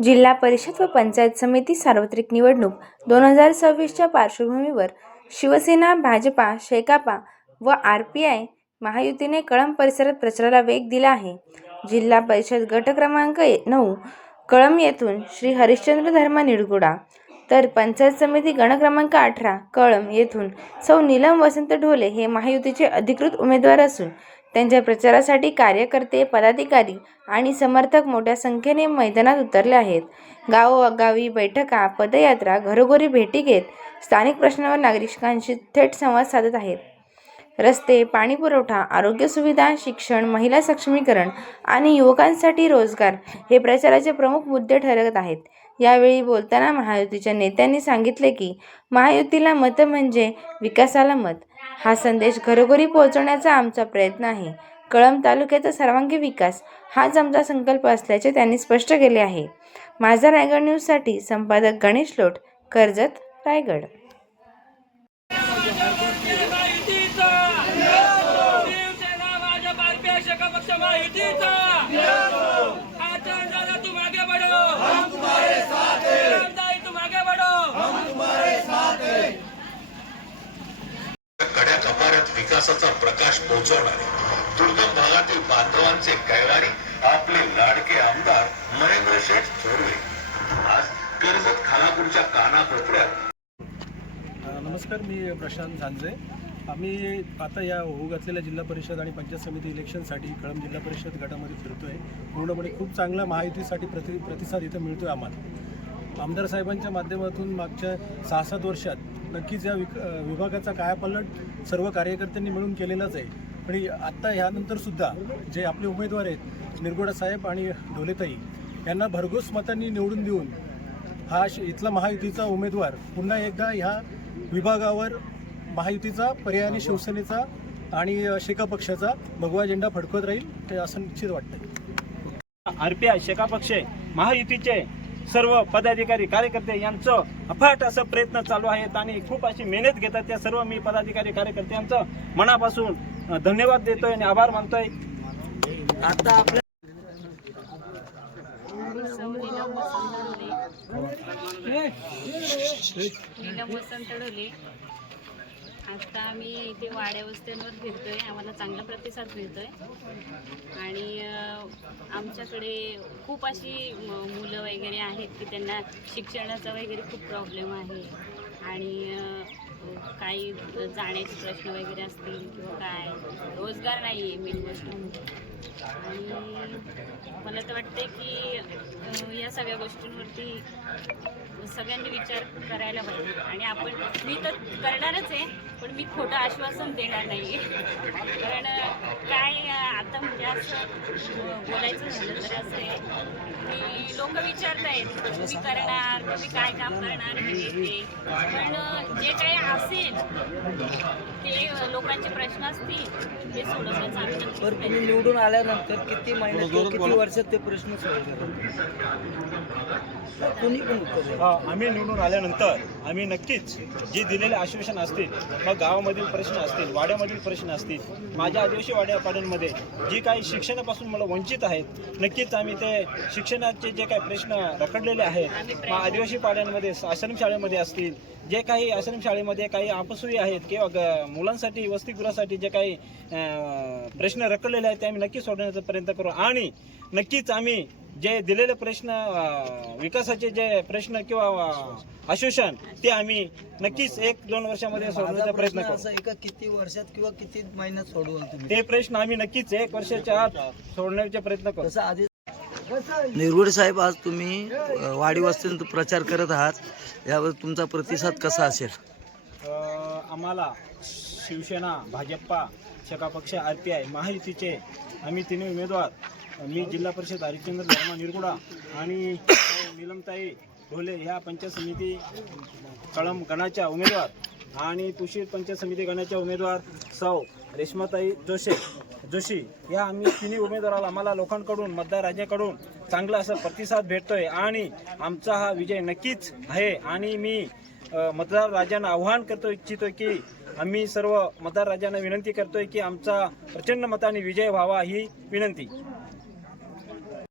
जिल्हा परिषद व पंचायत समिती सार्वत्रिक निवडणूक दोन हजार सव्वीसच्या पार्श्वभूमीवर शिवसेना भाजपा शेकापा व आर पी आय महायुतीने कळंब परिसरात प्रचाराला वेग दिला आहे. जिल्हा परिषद गट क्रमांक नऊ कळंब येथून श्री हरिश्चंद्र धर्म निडगुडा तर पंचायत समिती गण क्रमांक अठरा कळंब येथून सौ नीलम वसंत ढोले हे महायुतीचे अधिकृत उमेदवार असून त्यांच्या प्रचारासाठी कार्यकर्ते पदाधिकारी आणि समर्थक मोठ्या संख्येने मैदानात उतरले आहेत. गावोगावी बैठका पदयात्रा घरोघरी भेटी घेत स्थानिक प्रश्नावर नागरिकांशी थेट संवाद साधत आहेत. रस्ते पाणीपुरवठा आरोग्य सुविधा शिक्षण महिला सक्षमीकरण आणि युवकांसाठी रोजगार हे प्रचाराचे प्रमुख मुद्दे ठरत आहेत. यावेळी बोलताना महायुतीच्या नेत्यांनी सांगितले की महायुतीला मतं म्हणजे विकासाला मत. हा संदेश घरोघरी पोहोचवण्याचा आमचा प्रयत्न आहे. कळंब तालुक्याचा सर्वांगी विकास हाच आमचा संकल्प असल्याचे त्यांनी स्पष्ट केले आहे. माझा रायगड न्यूजसाठी संपादक गणेश लोट कर्जत रायगड. महायुतीचा शिवसेना भाजप आरपीआय पक्ष माहितीचा आचरण दादा तू मागे बढो हम तुम्हारे साथ हैं तू मागे बढो कड्या कपाऱ्यात विकासाचा प्रकाश पोहोचवणारे दुर्गम भागातील बांधवांचे कैवारी आपले लाडके आमदार महेंद्र शेठ थोरवे. आज कर्जत खानापूरच्या कानाकोपऱ्यात. नमस्कार मी प्रशांत झांजे. आम्ही आता या होऊ घातलेल्या जिल्हा परिषद आणि पंचायत समिती इलेक्शनसाठी कळंब जिल्हा परिषद गटामध्ये फिरतोय. पूर्णपणे खूप चांगला महायुतीसाठी प्रति प्रतिसाद इथं मिळतोय आम्हाला. आमदार साहेबांच्या माध्यमातून मागच्या सहा सात वर्षात नक्कीच या विक विभागाचा कायापालट सर्व कार्यकर्त्यांनी मिळून केलेलाच आहे. आणि आत्ता ह्यानंतर सुद्धा जे आपले उमेदवार आहेत निरगोडा साहेब आणि ढोलेताई यांना भरघोस मतांनी निवडून देऊन हा श- इथला महायुतीचा उमेदवार पुन्हा एकदा ह्या विभागावर महायुतीचा पर्यायाने शिवसेनेचा आणि शेका पक्षाचा भगवा झेंडा फडकवत राहील ते असं निश्चित वाटतं आर पी आय शेका पक्ष महायुतीचे सर्व पदाधिकारी कार्यकर्ते यांचं अफाट असं प्रयत्न चालू आहेत आणि खूप अशी मेहनत घेतात त्या सर्व मी पदाधिकारी कार्यकर्त्यांचं मनापासून धन्यवाद देतोय आणि आभार मानतोय. आता आपल्या नीलम वसंत आत्ता आता आम्ही इथे वाड्या फिरतोय. आम्हाला चांगला प्रतिसाद मिळतोय. आणि आमच्याकडे खूप अशी मुलं वगैरे आहेत की त्यांना शिक्षणाचा वगैरे खूप प्रॉब्लेम आहे. आणि काही जाण्याचे प्रश्न वगैरे असतील किंवा काय रोजगार नाही आहे मेन गोष्ट. आणि मला तर वाटते की या सगळ्या गोष्टींवरती सगळ्यांनी विचार करायला पाहिजे. आणि आपण मी तर करणारच आहे पण मी खोटं आश्वासन देणार नाही कारण काय आता म्हणजे असं बोलायचं झालं तर असं आहे की लोक विचारतायत तुम्ही करणार तुम्ही काय काम करणार हे ते. पण जे काही असेल ते अं, लोकांचे प्रश्न असतील ते सोडवण्याचा आम्ही नक्कीच तर प्रयत्न तुम्ही निवडून आल्यानंतर किती महिन्यात किंवा किती वर्षात ते प्रश्न कोणी पण उत्तर द्या. अ, आम्ही निवडून आल्यानंतर आम्ही नक्कीच जे दिलेले आश्वासन असतील मग गावामधील प्रश्न असतील वाड्यामधील प्रश्न असतील माझ्या आदिवासी वाड्यापाड्यांमध्ये जी काही शिक्षणापासून मला वंचित आहेत नक्कीच आम्ही ते शिक्षणाचे जे काही प्रश्न रखडलेले आहेत मग आदिवासी पाड्यांमध्ये आश्रम शाळेमध्ये असतील जे काही आश्रम शाळेमध्ये काही अपसोयी आहेत किंवा ग- मुलांसाठी वसतिगृहासाठी जे काही प्रश्न रखडलेले आहेत ते आम्ही नक्कीच सोडवण्याचा प्रयत्न करू. आणि नक्कीच आम्ही जे दिलेले प्रश्न विकासाचे जे प्रश्न किंवा आश्वासन ते आम्ही नक्कीच एक दोन वर्षामध्ये सोडवण्याचा माझा प्रयत्न करू. किती वर्षात किंवा किती महिन्यात सोडवाल तुम्ही? ते प्रश्न आम्ही नक्कीच एक वर्षाच्या आत सोडवण्याचा प्रयत्न करू. आधी निरगुड साहेब आज तुम्ही वाडी वस्तीत प्रचार करत आहात. यावर तुमचा प्रतिसाद कसा असेल? आम्हाला शिवसेना भाजप्पा शका पक्ष आर पी आय महायुतीचे आम्ही तिन्ही उमेदवार मी जिल्हा परिषद हरिश्चंद्र धर्मा निरगुडा आणि निलमताई ढोले ह्या पंचायत समिती कळम गणाच्या उमेदवार आणि तुशीर पंचायत समिती गणाच्या उमेदवार सौ रेश्माताई जोशी जोशी. या आम्ही तिन्ही उमेदवाराला आम्हाला लोकांकडून मतदार राज्याकडून चांगला असा प्रतिसाद भेटतोय आणि आमचा हा विजय नक्कीच आहे. आणि मी मतदार राजांना आव्हान करतो इच्छितो की आम्ही सर्व मतदार राजांना विनंती करतोय की आमचा प्रचंड मताने विजय व्हावा ही विनंती.